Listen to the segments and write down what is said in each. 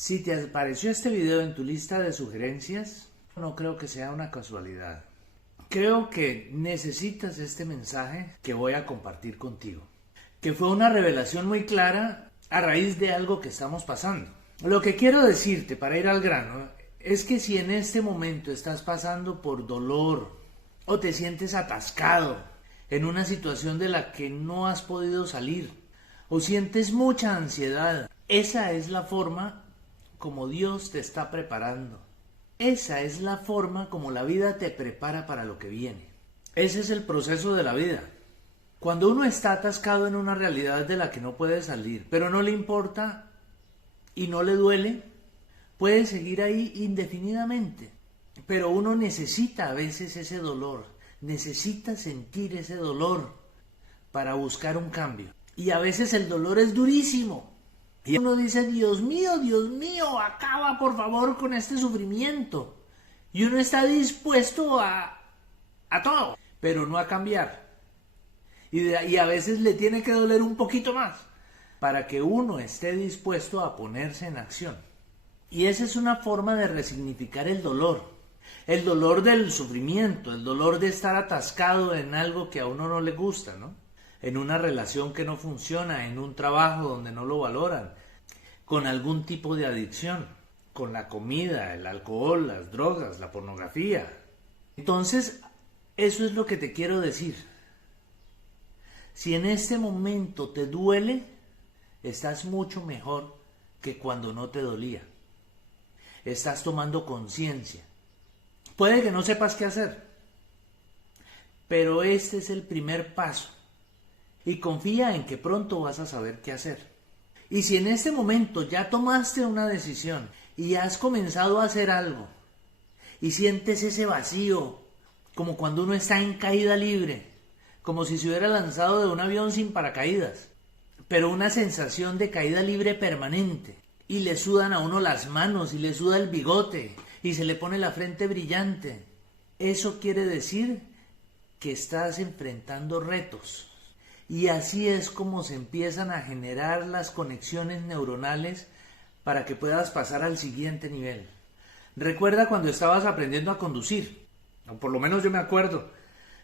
Si te apareció este video en tu lista de sugerencias, no creo que sea una casualidad. Creo que necesitas este mensaje que voy a compartir contigo, que fue una revelación muy clara a raíz de algo que estamos pasando. Lo que quiero decirte, para ir al grano, es que si en este momento estás pasando por dolor o te sientes atascado en una situación de la que no has podido salir o sientes mucha ansiedad, esa es la forma como Dios te está preparando. Esa es la forma como la vida te prepara para lo que viene. Ese es el proceso de la vida. Cuando uno está atascado en una realidad de la que no puede salir, pero no le importa y no le duele, puede seguir ahí indefinidamente. Pero uno necesita a veces ese dolor, necesita sentir ese dolor para buscar un cambio. Y a veces el dolor es durísimo. Y uno dice, Dios mío, acaba por favor con este sufrimiento. Y uno está dispuesto a todo, pero no a cambiar. Y a veces le tiene que doler un poquito más para que uno esté dispuesto a ponerse en acción. Y esa es una forma de resignificar el dolor. El dolor del sufrimiento, el dolor de estar atascado en algo que a uno no le gusta, ¿no? En una relación que no funciona, en un trabajo donde no lo valoran, con algún tipo de adicción, con la comida, el alcohol, las drogas, la pornografía. Entonces, eso es lo que te quiero decir. Si en este momento te duele, estás mucho mejor que cuando no te dolía. Estás tomando conciencia. Puede que no sepas qué hacer, pero este es el primer paso. Y confía en que pronto vas a saber qué hacer. Y si en este momento ya tomaste una decisión y has comenzado a hacer algo y sientes ese vacío, como cuando uno está en caída libre, como si se hubiera lanzado de un avión sin paracaídas, pero una sensación de caída libre permanente, y le sudan a uno las manos y le suda el bigote y se le pone la frente brillante, eso quiere decir que estás enfrentando retos. Y así es como se empiezan a generar las conexiones neuronales para que puedas pasar al siguiente nivel. Recuerda cuando estabas aprendiendo a conducir, o por lo menos yo me acuerdo,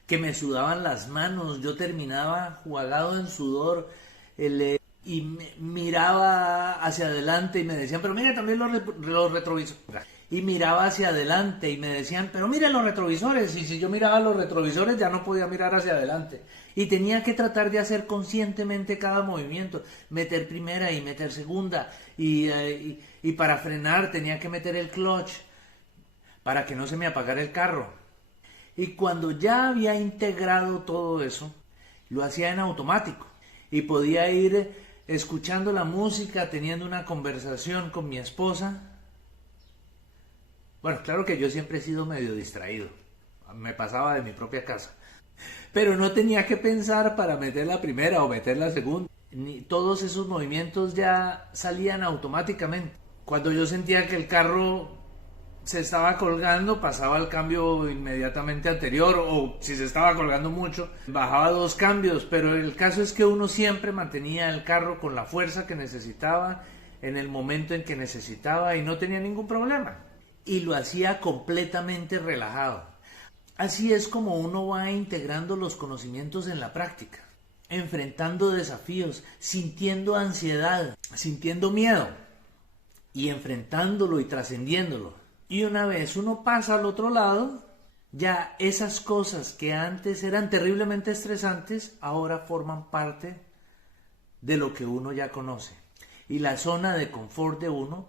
que me sudaban las manos, yo terminaba jugado en sudor y miraba hacia adelante y me decían, pero mira también los retrovisores. Y miraba hacia adelante y me decían, pero mira los retrovisores. Y si yo miraba los retrovisores ya no podía mirar hacia adelante. Y tenía que tratar de hacer conscientemente cada movimiento. Meter primera y meter segunda. Y para frenar tenía que meter el clutch para que no se me apagara el carro. Y cuando ya había integrado todo eso, lo hacía en automático. Y podía ir escuchando la música, teniendo una conversación con mi esposa. Bueno, claro que yo siempre he sido medio distraído, me pasaba de mi propia casa, pero no tenía que pensar para meter la primera o meter la segunda, todos esos movimientos ya salían automáticamente. Cuando yo sentía que el carro se estaba colgando, pasaba al cambio inmediatamente anterior, o si se estaba colgando mucho, bajaba 2 cambios, pero el caso es que uno siempre mantenía el carro con la fuerza que necesitaba, en el momento en que necesitaba, y no tenía ningún problema. Y lo hacía completamente relajado. Así es como uno va integrando los conocimientos en la práctica, enfrentando desafíos, sintiendo ansiedad, sintiendo miedo y enfrentándolo y trascendiéndolo. Y una vez uno pasa al otro lado, ya esas cosas que antes eran terriblemente estresantes, ahora forman parte de lo que uno ya conoce. Y la zona de confort de uno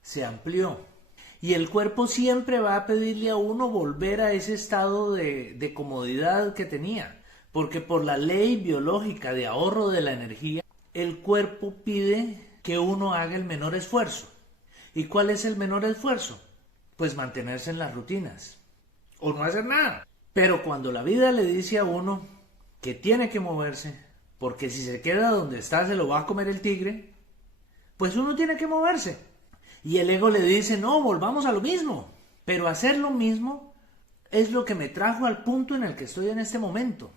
se amplió. Y el cuerpo siempre va a pedirle a uno volver a ese estado de comodidad que tenía. Porque por la ley biológica de ahorro de la energía, el cuerpo pide que uno haga el menor esfuerzo. ¿Y cuál es el menor esfuerzo? Pues mantenerse en las rutinas. O no hacer nada. Pero cuando la vida le dice a uno que tiene que moverse, porque si se queda donde está se lo va a comer el tigre, pues uno tiene que moverse. Y el ego le dice, no, volvamos a lo mismo. Pero hacer lo mismo es lo que me trajo al punto en el que estoy en este momento.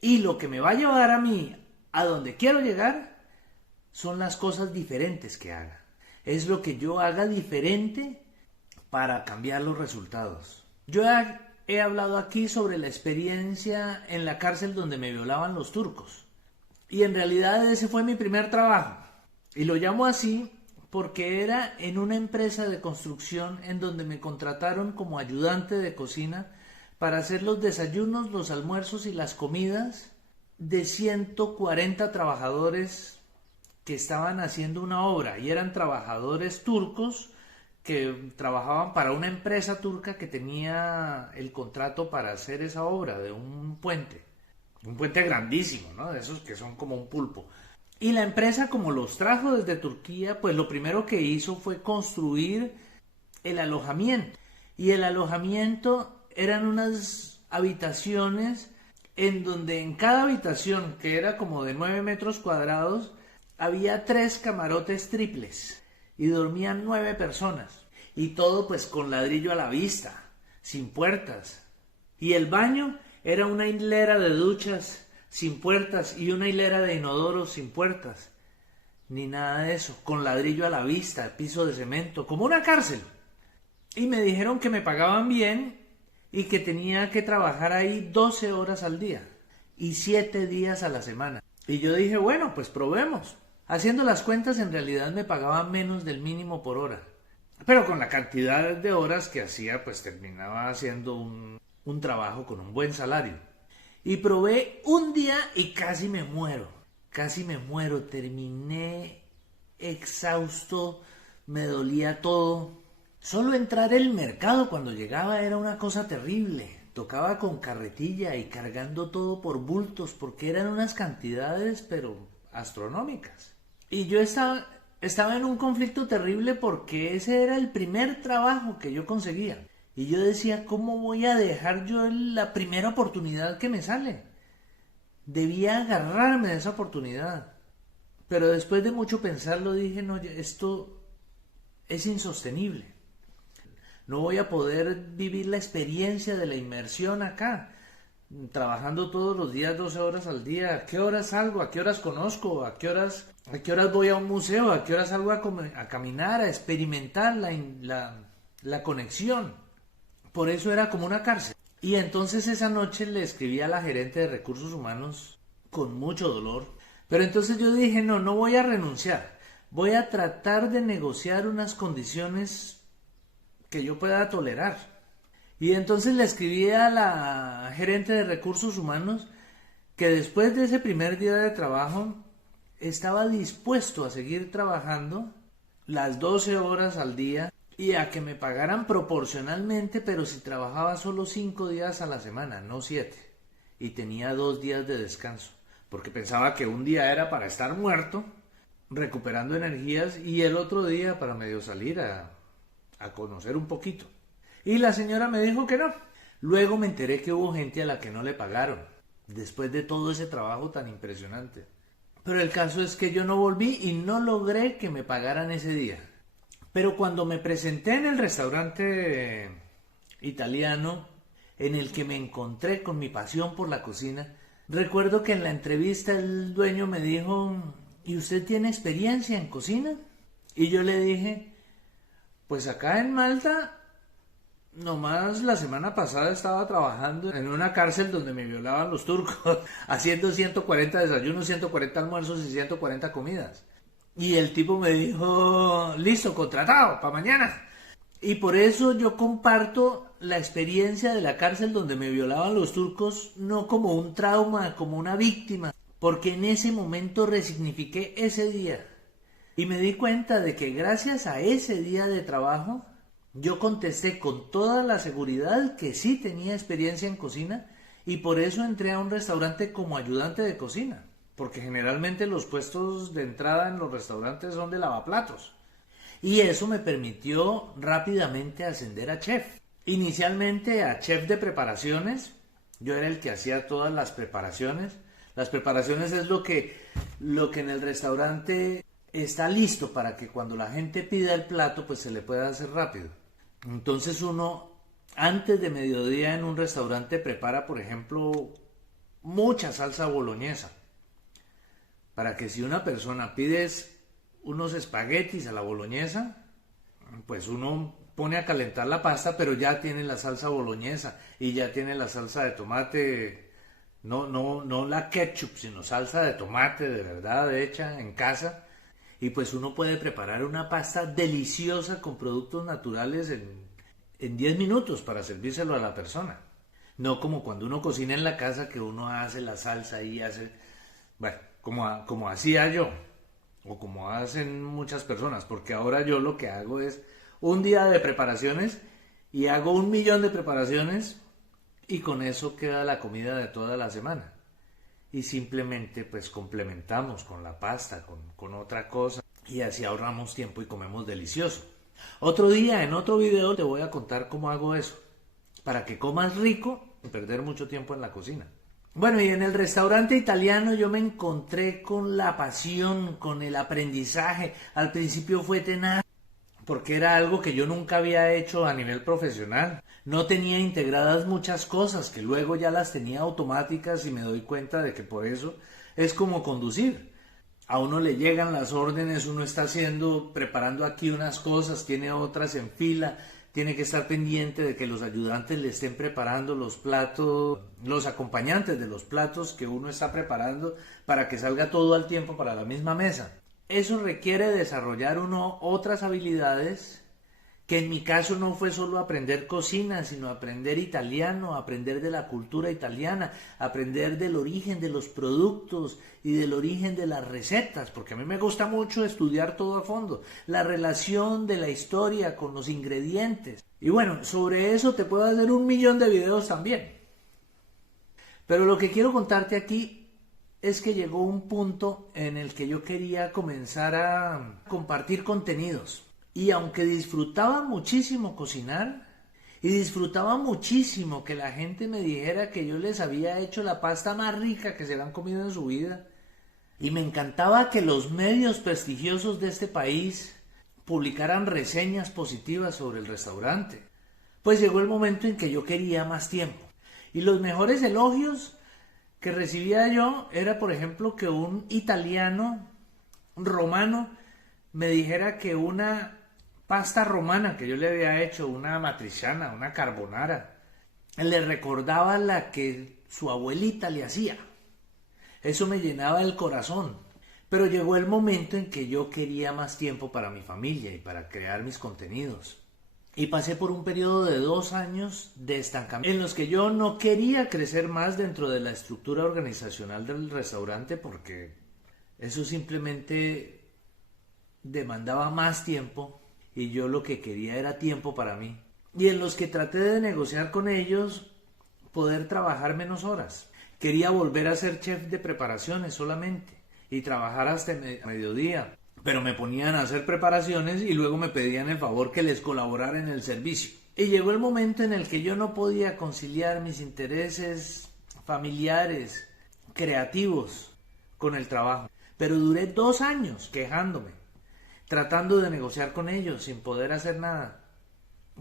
Y lo que me va a llevar a mí a donde quiero llegar son las cosas diferentes que haga. es lo que yo haga diferente para cambiar los resultados. Yo he hablado aquí sobre la experiencia en la cárcel donde me violaban los turcos. Y en realidad ese fue mi primer trabajo. Y lo llamo así porque era en una empresa de construcción en donde me contrataron como ayudante de cocina para hacer los desayunos, los almuerzos y las comidas de 140 trabajadores que estaban haciendo una obra. Y eran trabajadores turcos que trabajaban para una empresa turca que tenía el contrato para hacer esa obra de un puente grandísimo, ¿no? De esos que son como un pulpo. Y la empresa, como los trajo desde Turquía, pues lo primero que hizo fue construir el alojamiento. Y el alojamiento eran unas habitaciones en donde en cada habitación, que era como de 9 metros cuadrados, había 3 camarotes triples y dormían 9 personas. Y todo pues con ladrillo a la vista, sin puertas. Y el baño era una hilera de duchas sin puertas y una hilera de inodoros sin puertas. Ni nada de eso, con ladrillo a la vista, piso de cemento, como una cárcel. Y me dijeron que me pagaban bien y que tenía que trabajar ahí 12 horas al día y 7 días a la semana. Y yo dije, bueno, pues probemos. Haciendo las cuentas, en realidad me pagaban menos del mínimo por hora. Pero con la cantidad de horas que hacía, pues terminaba haciendo un trabajo con un buen salario. Y probé un día y casi me muero. Terminé exhausto, me dolía todo. Solo entrar al mercado cuando llegaba era una cosa terrible. Tocaba con carretilla y cargando todo por bultos, porque eran unas cantidades, pero astronómicas. Y yo estaba en un conflicto terrible porque ese era el primer trabajo que yo conseguía. Y yo decía, ¿cómo voy a dejar yo la primera oportunidad que me sale? Debía agarrarme de esa oportunidad. Pero después de mucho pensarlo dije, no, esto es insostenible. No voy a poder vivir la experiencia de la inmersión acá, trabajando todos los días 12 horas al día. ¿A qué horas salgo? ¿A qué horas conozco? ¿A qué horas voy a un museo? ¿A qué horas salgo a caminar, a experimentar la conexión? Por eso era como una cárcel. Y entonces esa noche le escribí a la gerente de recursos humanos con mucho dolor. Pero entonces yo dije, no voy a renunciar. Voy a tratar de negociar unas condiciones que yo pueda tolerar. Y entonces le escribí a la gerente de recursos humanos que después de ese primer día de trabajo estaba dispuesto a seguir trabajando las 12 horas al día y a que me pagaran proporcionalmente, pero si trabajaba solo 5 días a la semana, no 7. Y tenía 2 días de descanso, porque pensaba que un día era para estar muerto, recuperando energías, y el otro día para medio salir a conocer un poquito. Y la señora me dijo que no. Luego me enteré que hubo gente a la que no le pagaron, después de todo ese trabajo tan impresionante. Pero el caso es que yo no volví y no logré que me pagaran ese día. Pero cuando me presenté en el restaurante italiano, en el que me encontré con mi pasión por la cocina, recuerdo que en la entrevista el dueño me dijo, ¿y usted tiene experiencia en cocina? Y yo le dije, pues acá en Malta, nomás la semana pasada estaba trabajando en una cárcel donde me violaban los turcos, haciendo 140 desayunos, 140 almuerzos y 140 comidas. Y el tipo me dijo, listo, contratado, para mañana. Y por eso yo comparto la experiencia de la cárcel donde me violaban los turcos, no como un trauma, como una víctima, porque en ese momento resignifiqué ese día. Y me di cuenta de que gracias a ese día de trabajo, yo contesté con toda la seguridad que sí tenía experiencia en cocina y por eso entré a un restaurante como ayudante de cocina, porque generalmente los puestos de entrada en los restaurantes son de lavaplatos. Y eso me permitió rápidamente ascender a chef. Inicialmente a chef de preparaciones, yo era el que hacía todas las preparaciones. Las preparaciones es lo que en el restaurante está listo para que cuando la gente pida el plato pues se le pueda hacer rápido. Entonces uno antes de mediodía en un restaurante prepara, por ejemplo, mucha salsa boloñesa para que si una persona pide unos espaguetis a la boloñesa, pues uno pone a calentar la pasta, pero ya tiene la salsa boloñesa y ya tiene la salsa de tomate, no la ketchup, sino salsa de tomate de verdad hecha en casa. Y pues uno puede preparar una pasta deliciosa con productos naturales en 10 minutos para servírselo a la persona. No como cuando uno cocina en la casa, que uno hace la salsa y hace, bueno, como hacía yo, o como hacen muchas personas, porque ahora yo lo que hago es un día de preparaciones y hago 1.000.000 de preparaciones y con eso queda la comida de toda la semana. Y simplemente pues complementamos con la pasta, con otra cosa, y así ahorramos tiempo y comemos delicioso. Otro día, en otro video, te voy a contar cómo hago eso, para que comas rico sin perder mucho tiempo en la cocina. Bueno, y en el restaurante italiano yo me encontré con la pasión, con el aprendizaje. Al principio fue tenaz, porque era algo que yo nunca había hecho a nivel profesional. No tenía integradas muchas cosas que luego ya las tenía automáticas y me doy cuenta de que por eso es como conducir. A uno le llegan las órdenes, uno está preparando aquí unas cosas, tiene otras en fila, tiene que estar pendiente de que los ayudantes le estén preparando los platos, los acompañantes de los platos que uno está preparando para que salga todo al tiempo para la misma mesa. Eso requiere desarrollar uno otras habilidades, que en mi caso no fue solo aprender cocina, sino aprender italiano, aprender de la cultura italiana, aprender del origen de los productos y del origen de las recetas, porque a mí me gusta mucho estudiar todo a fondo, la relación de la historia con los ingredientes. Y bueno, sobre eso te puedo hacer 1.000.000 de videos también. Pero lo que quiero contarte aquí es que llegó un punto en el que yo quería comenzar a compartir contenidos. Y aunque disfrutaba muchísimo cocinar y disfrutaba muchísimo que la gente me dijera que yo les había hecho la pasta más rica que se le han comido en su vida, y me encantaba que los medios prestigiosos de este país publicaran reseñas positivas sobre el restaurante, pues llegó el momento en que yo quería más tiempo. Y los mejores elogios que recibía yo era, por ejemplo, que un italiano romano me dijera que una pasta romana que yo le había hecho, una matriciana, una carbonara, le recordaba la que su abuelita le hacía. Eso me llenaba el corazón. Pero llegó el momento en que yo quería más tiempo para mi familia y para crear mis contenidos. Y pasé por un periodo de 2 años de estancamiento, en los que yo no quería crecer más dentro de la estructura organizacional del restaurante, porque eso simplemente demandaba más tiempo. Y yo lo que quería era tiempo para mí. Y en los que traté de negociar con ellos poder trabajar menos horas. Quería volver a ser chef de preparaciones solamente y trabajar hasta mediodía. Pero me ponían a hacer preparaciones y luego me pedían el favor que les colaborara en el servicio. Y llegó el momento en el que yo no podía conciliar mis intereses familiares, creativos, con el trabajo. Pero duré 2 años quejándome, tratando de negociar con ellos sin poder hacer nada,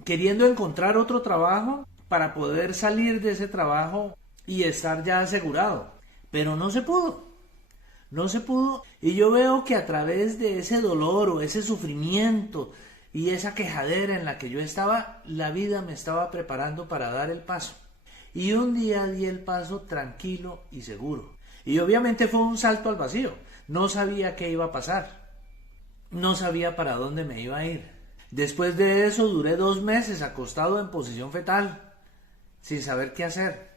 queriendo encontrar otro trabajo para poder salir de ese trabajo y estar ya asegurado, pero no se pudo, y yo veo que a través de ese dolor o ese sufrimiento y esa quejadera en la que yo estaba, la vida me estaba preparando para dar el paso, y un día di el paso tranquilo y seguro, y obviamente fue un salto al vacío, no sabía qué iba a pasar. No sabía para dónde me iba a ir. Después de eso duré 2 meses acostado en posición fetal, sin saber qué hacer.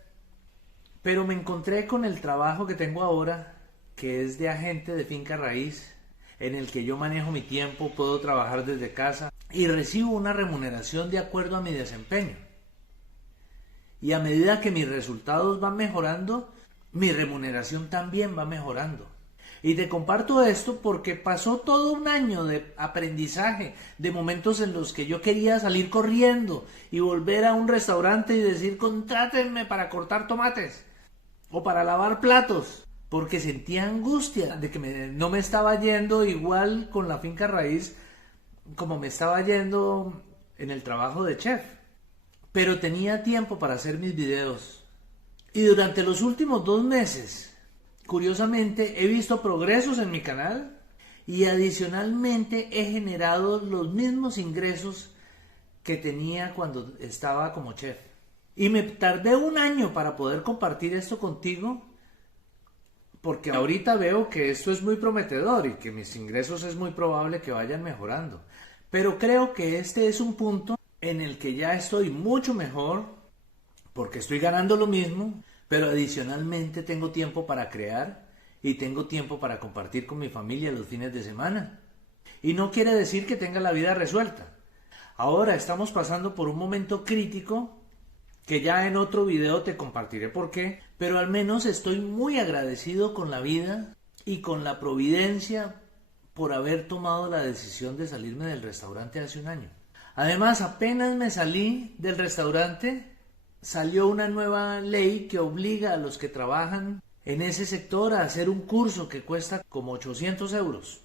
Pero me encontré con el trabajo que tengo ahora, que es de agente de finca raíz, en el que yo manejo mi tiempo, puedo trabajar desde casa y recibo una remuneración de acuerdo a mi desempeño. Y a medida que mis resultados van mejorando, mi remuneración también va mejorando. Y te comparto esto porque pasó todo un año de aprendizaje, de momentos en los que yo quería salir corriendo y volver a un restaurante y decir, contrátenme para cortar tomates o para lavar platos, porque sentía angustia de que no me estaba yendo igual con la finca raíz como me estaba yendo en el trabajo de chef. Pero tenía tiempo para hacer mis videos. Y durante los últimos 2 meses, curiosamente, he visto progresos en mi canal y adicionalmente he generado los mismos ingresos que tenía cuando estaba como chef. Y me tardé un año para poder compartir esto contigo, porque ahorita veo que esto es muy prometedor y que mis ingresos es muy probable que vayan mejorando. Pero creo que este es un punto en el que ya estoy mucho mejor, porque estoy ganando lo mismo, pero adicionalmente tengo tiempo para crear y tengo tiempo para compartir con mi familia los fines de semana. Y no quiere decir que tenga la vida resuelta. Ahora estamos pasando por un momento crítico que ya en otro video te compartiré por qué, pero al menos estoy muy agradecido con la vida y con la providencia por haber tomado la decisión de salirme del restaurante hace un año. Además, apenas me salí del restaurante, salió una nueva ley que obliga a los que trabajan en ese sector a hacer un curso que cuesta como 800 euros,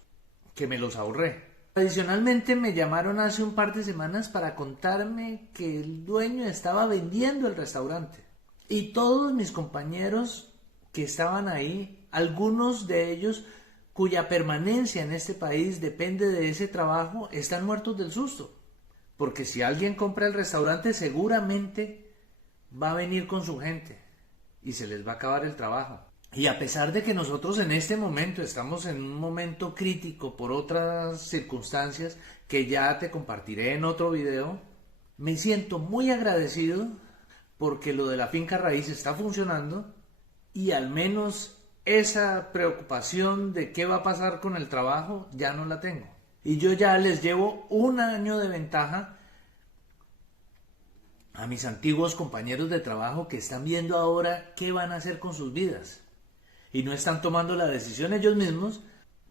que me los ahorré. Adicionalmente me llamaron hace un par de semanas para contarme que el dueño estaba vendiendo el restaurante. Y todos mis compañeros que estaban ahí, algunos de ellos cuya permanencia en este país depende de ese trabajo, están muertos del susto. Porque si alguien compra el restaurante seguramente va a venir con su gente y se les va a acabar el trabajo. Y a pesar de que nosotros en este momento estamos en un momento crítico por otras circunstancias que ya te compartiré en otro video, me siento muy agradecido porque lo de la finca raíz está funcionando y al menos esa preocupación de qué va a pasar con el trabajo ya no la tengo. Y yo ya les llevo un año de ventaja a mis antiguos compañeros de trabajo que están viendo ahora qué van a hacer con sus vidas. Y no están tomando la decisión ellos mismos,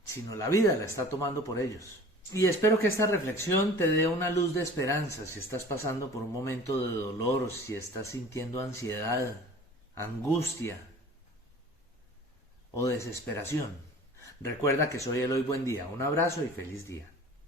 sino la vida la está tomando por ellos. Y espero que esta reflexión te dé una luz de esperanza si estás pasando por un momento de dolor o si estás sintiendo ansiedad, angustia o desesperación. Recuerda que soy Eloy Buendía. Un abrazo y feliz día.